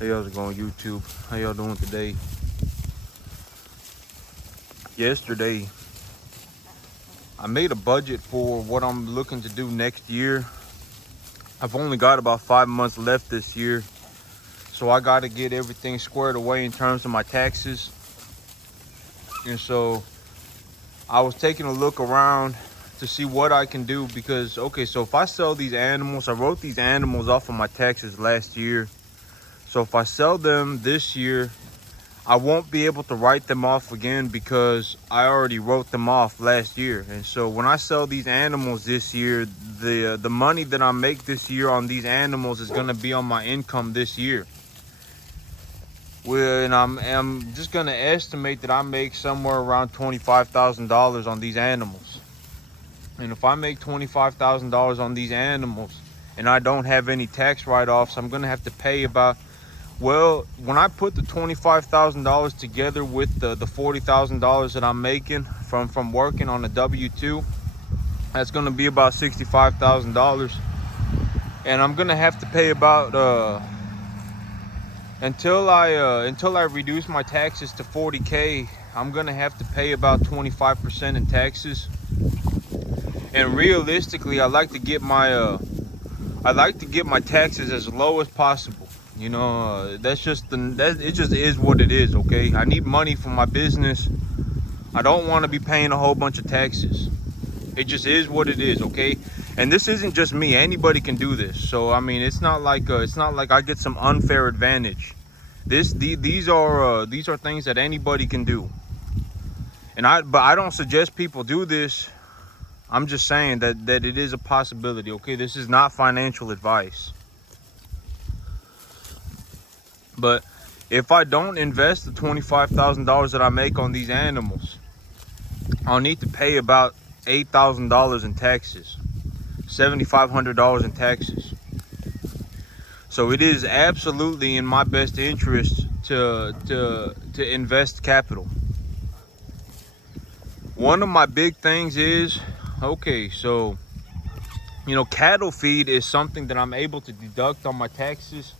Hey, how's it going, YouTube? How y'all doing today? Yesterday, I made a budget for what I'm looking to do next year. I've only got about 5 months left this year, so I got to get everything squared away in terms of my taxes. And so I was taking a look around to see what I can do because, okay, so if I sell these animals, I wrote these animals off of my taxes last year. So if I sell them this year, I won't be able to write them off again because I already wrote them off last year. And so when I sell these animals this year, the money that I make this year on these animals is going to be on my income this year. And I'm just going to estimate that I make somewhere around $25,000 on these animals. And if I make $25,000 on these animals and I don't have any tax write-offs, I'm going to have to pay about, well, when I put the $25,000 together with the $40,000 that I'm making from working on a W-2, that's going to be about $65,000. And I'm going to have to pay about until I reduce my taxes to 40K, I'm going to have to pay about 25% in taxes. And realistically, I like to get my taxes as low as possible. You know, it just is what it is, okay? I need money for my business. I don't want to be paying a whole bunch of taxes. It just is what it is, okay? And this isn't just me. Anybody can do this. So I mean, it's not like I get some unfair advantage. These are things that anybody can do. But I don't suggest people do this. I'm just saying that it is a possibility, okay? This is not financial advice. But if I don't invest the $25,000 that I make on these animals, I'll need to pay about $8,000 in taxes, $7,500 in taxes. So it is absolutely in my best interest to invest capital. One of my big things is, okay, so, you know, cattle feed is something that I'm able to deduct on my taxes.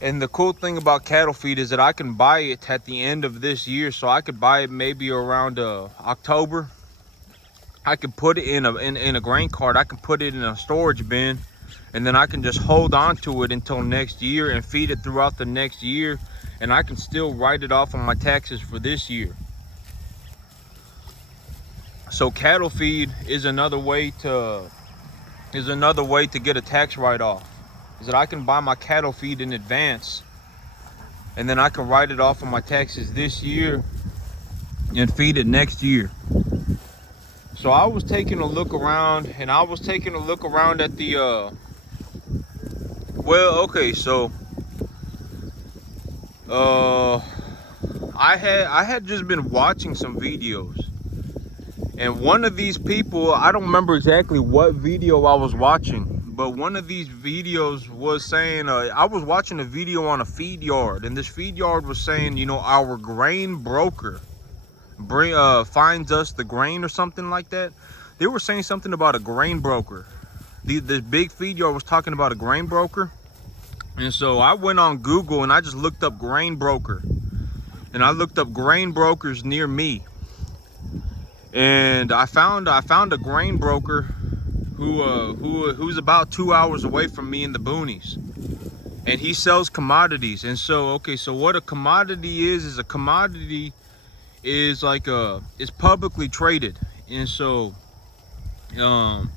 And the cool thing about cattle feed is that I can buy it at the end of this year. So I could buy it maybe around October. I can put it in a grain cart. I can put it in a storage bin, and then I can just hold on to it until next year and feed it throughout the next year. And I can still write it off on my taxes for this year. So cattle feed is another way to get a tax write-off. Is that I can buy my cattle feed in advance, and then I can write it off on my taxes this year and feed it next year. So I was taking a look around, and I was taking a look around at the well, okay, so I had just been watching some videos, and one of these people, I don't remember exactly what video I was watching, but one of these videos was saying, I was watching a video on a feed yard, and this feed yard was saying, you know, our grain broker finds us the grain or something like that. They were saying something about a grain broker. This big feed yard was talking about a grain broker. And so I went on Google and I just looked up grain broker. And I looked up grain brokers near me. And I found a grain broker who's about 2 hours away from me in the boonies, and he sells commodities. And so, okay, so what a commodity is a commodity is like it's publicly traded. And so how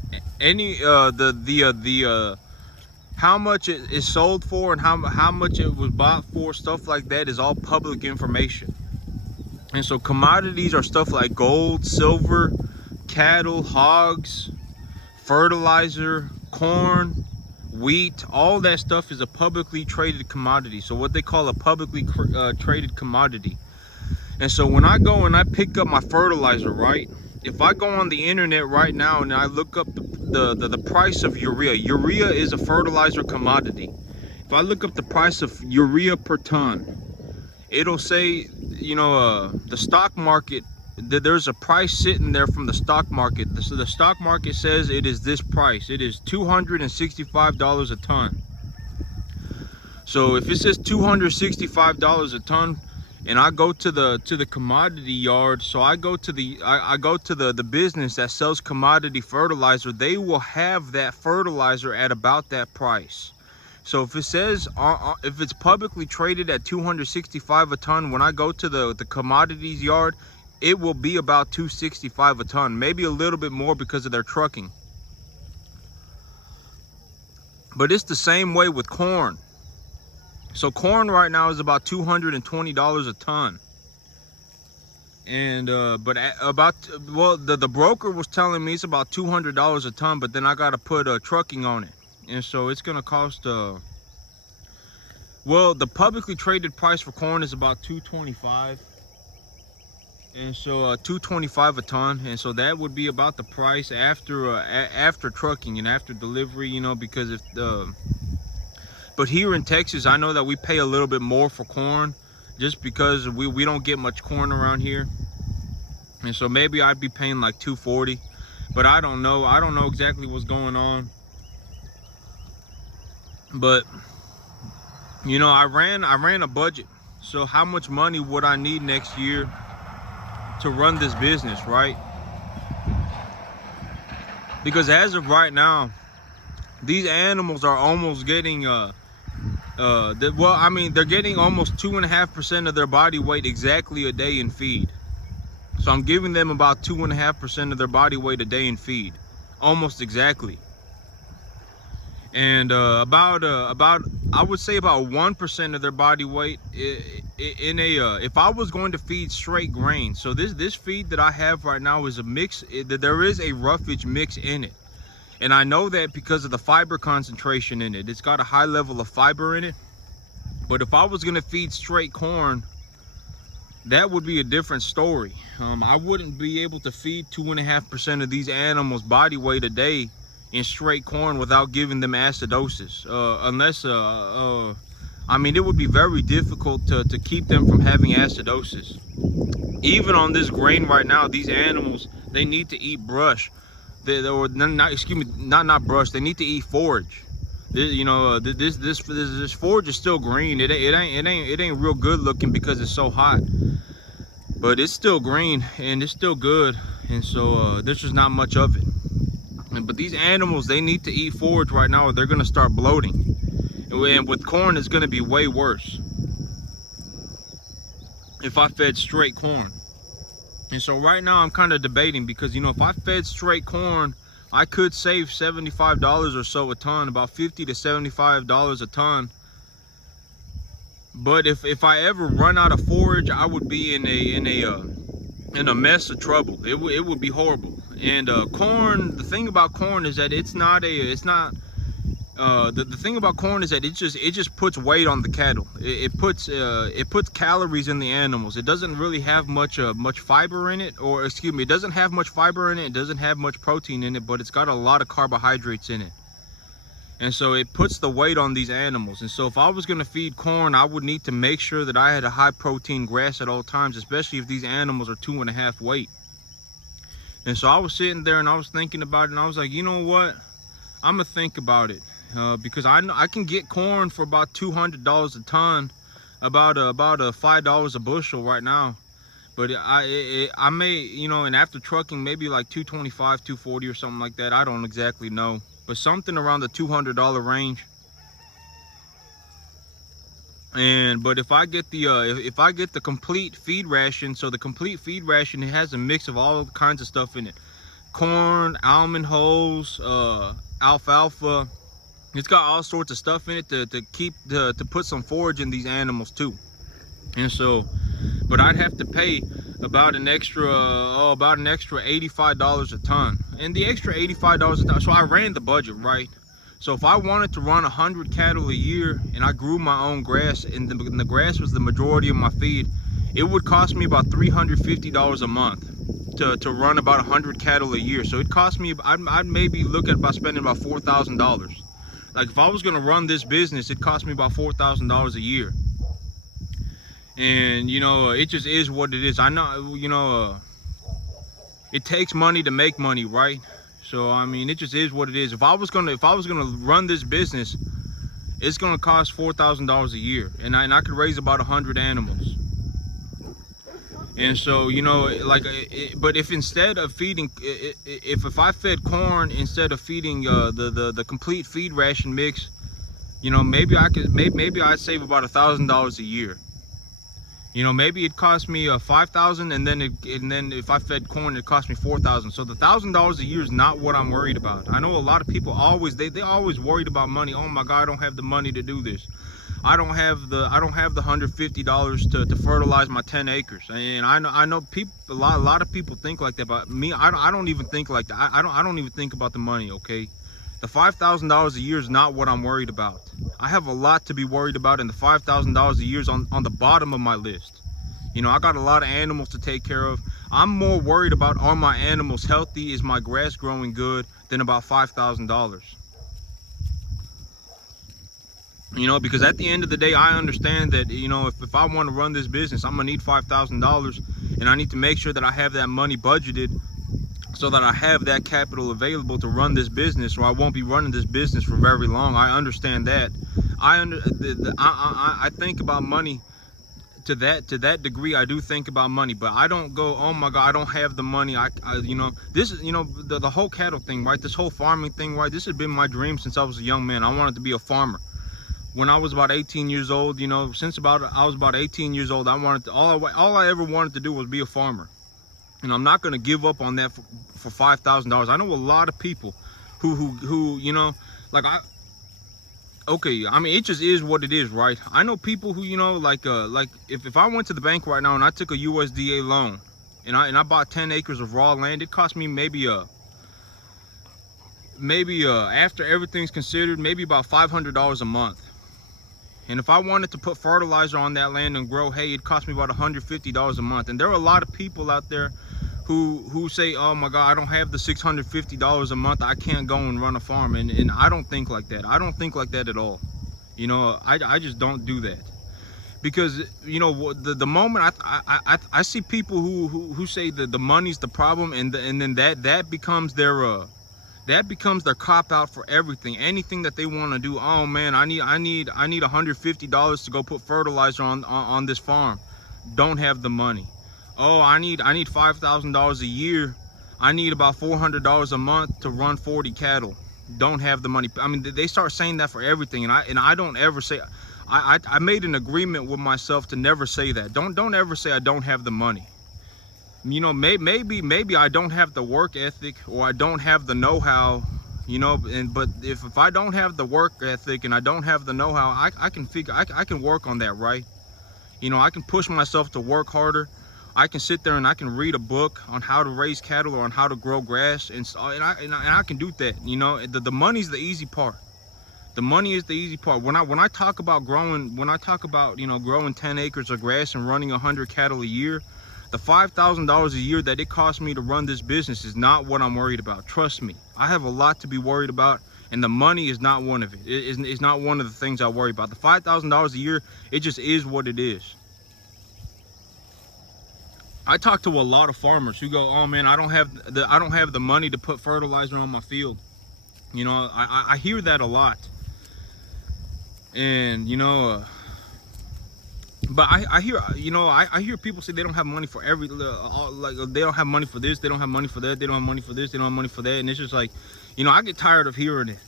much it is sold for and how much it was bought for, stuff like that, is all public information. And so commodities are stuff like gold, silver, cattle, hogs, fertilizer, corn, wheat. All that stuff is a publicly traded commodity. So what they call a publicly traded commodity. And so when I go and I pick up my fertilizer, right? If I go on the internet right now and I look up the price of urea. Urea is a fertilizer commodity. If I look up the price of urea per ton, it'll say, you know, the stock market, there's a price sitting there from the stock market. So the stock market says it is this price. It is $265 a ton. So if it says $265 a ton, and I go to the commodity yard, so I go to the business that sells commodity fertilizer, they will have that fertilizer at about that price. So if it says if it's publicly traded at 265 a ton, when I go to the commodities yard, it will be about 265 a ton, maybe a little bit more because of their trucking. But it's the same way with corn. So corn right now is about $220 a ton. And the broker was telling me it's about $200 a ton, but then I got to put trucking on it. And so it's going to cost the publicly traded price for corn is about $225. And so $225 a ton, and so that would be about the price after trucking and after delivery, you know, because if but here in Texas, I know that we pay a little bit more for corn just because we don't get much corn around here. And so maybe I'd be paying like $240, but I don't know. I don't know exactly what's going on. But you know, I ran a budget. So how much money would I need next year to run this business, right? Because as of right now, these animals are almost getting they're getting almost 2.5% of their body weight exactly a day in feed. So I'm giving them about 2.5% of their body weight a day in feed, almost exactly. And about I would say about 1% of their body weight in a if I was going to feed straight grain. So this feed that I have right now is a mix. There is a roughage mix in it, and I know that because of the fiber concentration in it. It's got a high level of fiber in it. But if I was going to feed straight corn, that would be a different story. I wouldn't be able to feed 2.5% of these animals body weight a day in straight corn without giving them acidosis, unless I mean, it would be very difficult to keep them from having acidosis. Even on this grain right now, these animals, they need to eat brush. Not brush. They need to eat forage. This forage is still green. It ain't real good looking because it's so hot. But it's still green and it's still good. And so there's just not much of it. But these animals, they need to eat forage right now or they're gonna start bloating. And with corn, it's gonna be way worse if I fed straight corn. And so right now I'm kind of debating because, you know, if I fed straight corn, I could save $75 or so a ton, about $50 to $75 a ton. But if I ever run out of forage, I would be in a mess of trouble. It would be horrible. And corn, the thing about corn is that the thing about corn is that it just puts weight on the cattle. It puts calories in the animals. It doesn't really have much fiber in it, or excuse me, it doesn't have much fiber in it. It doesn't have much protein in it, but it's got a lot of carbohydrates in it. And so it puts the weight on these animals. And so if I was going to feed corn, I would need to make sure that I had a high protein grass at all times, especially if these animals are 2.5 weight. And so I was sitting there and I was thinking about it, and I was like, you know what? I'm going to think about it. Because I can get corn for about $200 a ton, about $5 a bushel right now. But I may, you know, and after trucking, maybe like $225, $240 or something like that. I don't exactly know, but something around the $200 range. But if I get the complete feed ration, so the complete feed ration, it has a mix of all kinds of stuff in it: corn, almond hulls, alfalfa. It's got all sorts of stuff in it to put some forage in these animals too. And so, but I'd have to pay about an extra $85 a ton. And the extra $85 a ton, so I ran the budget, right? So if I wanted to run 100 cattle a year and I grew my own grass, and the grass was the majority of my feed, it would cost me about $350 a month to run about 100 cattle a year. So it cost me, I'd maybe look at about spending about $4,000. Like if I was gonna run this business, it cost me about $4,000 a year. And you know, it just is what it is. I know, you know, it takes money to make money, right? So I mean, it just is what it is. If I was gonna run this business it's gonna cost $4,000 a year, and I could raise about 100 animals. And so, you know, like, but if instead of feeding, if I fed corn instead of feeding the complete feed ration mix, you know, maybe I'd save about $1,000 a year. You know, maybe it cost me $5,000, and then if I fed corn, it cost me $4,000. So the $1,000 a year is not what I'm worried about. I know a lot of people always they always worried about money. Oh my God, I don't have the money to do this. I don't have the $150 to fertilize my 10 acres. And I know people, a lot of people think like that. But me, I don't even think like that. I don't even think about the money. Okay, the $5,000 a year is not what I'm worried about. I have a lot to be worried about, and the $5,000 a year is on the bottom of my list. You know, I got a lot of animals to take care of. I'm more worried about, are my animals healthy? Is my grass growing good? Than about $5,000. You know, because at the end of the day, I understand that, you know, if I want to run this business, I'm gonna need $5,000, and I need to make sure that I have that money budgeted, so that I have that capital available to run this business, or I won't be running this business for very long. I understand that. I think about money to that degree. I do think about money, but I don't go, oh my God, I don't have the money. You know, this is, you know, the whole cattle thing, right? This whole farming thing, right? This has been my dream since I was a young man. I wanted to be a farmer. When I was about 18 years old, you know, I was about 18 years old, I wanted to, all I ever wanted to do was be a farmer. And I'm not going to give up on that for $5,000. I know a lot of people who you know, like, okay, I mean, it just is what it is, right? I know people who, you know, like if I went to the bank right now and I took a USDA loan and I bought 10 acres of raw land, it cost me maybe after everything's considered, maybe about $500 a month. And if I wanted to put fertilizer on that land and grow hay, it cost me about $150 a month. And there are a lot of people out there who say, oh my God, I don't have the $650 a month, I can't go and run a farm. And I don't think like that. I don't think like that at all. You know, I just don't do that. Because, you know, the moment I see people who say that the money's the problem, and then that becomes their cop out for everything, anything that they want to do. Oh man, I need $150 to go put fertilizer on this farm. Don't have the money. Oh, I need $5,000 a year. I need about $400 a month to run 40 cattle. Don't have the money. I mean, they start saying that for everything, and I don't ever say. I made an agreement with myself to never say that. Don't ever say I don't have the money. You know, maybe I don't have the work ethic, or I don't have the know-how, you know, but if I don't have the work ethic and I don't have the know-how, I can work on that, right? You know, I can push myself to work harder. I can sit there and I can read a book on how to raise cattle or on how to grow grass, and I can do that. You know, the money's the easy part. The money is the easy part. When I talk about growing, you know, growing 10 acres of grass and running 100 cattle a year, the $5,000 a year that it costs me to run this business is not what I'm worried about. Trust me, I have a lot to be worried about, and the money is not one of it. It's not one of the things I worry about. The $5,000 a year, it just is what it is. I talk to a lot of farmers who go, oh man, I don't have the money to put fertilizer on my field. You know, I hear that a lot. And you know, but I hear, you know, I hear people say they don't have money for like they don't have money for this, they don't have money for that, they don't have money for this, they don't have money for that. And it's just like, you know, I get tired of hearing it.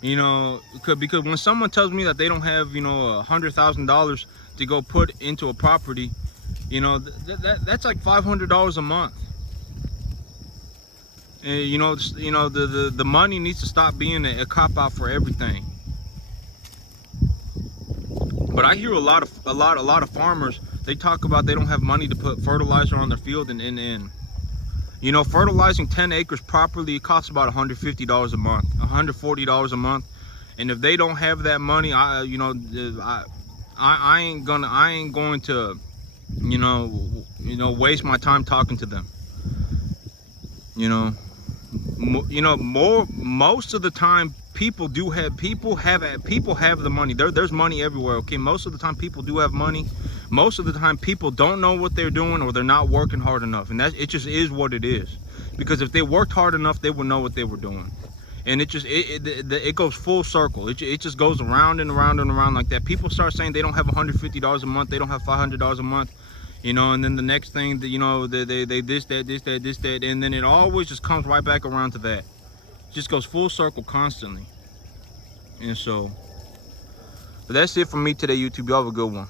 You know, because when someone tells me that they don't have, you know, $100,000 to go put into a property, you know, that's like $500 a month. And you know, the money needs to stop being a cop out for everything. But I hear a lot of farmers, they talk about they don't have money to put fertilizer on their field, and you know, fertilizing 10 acres properly, it costs about $150 a month, $140 a month. And if they don't have that money, I ain't going to, you know, waste my time talking to them. Most of the time people have the money. There's money everywhere. Okay, most of the time people do have money. Most of the time people don't know what they're doing, or they're not working hard enough, and it just is what it is. Because if they worked hard enough, they would know what they were doing. And it goes full circle. It just goes around and around and around like that. People start saying they don't have $150 a month, they don't have $500 a month, you know, and then the next thing that, you know, they this that, and then it always just comes right back around to that. It just goes full circle constantly. And so, but that's it for me today, YouTube. Y'all have a good one.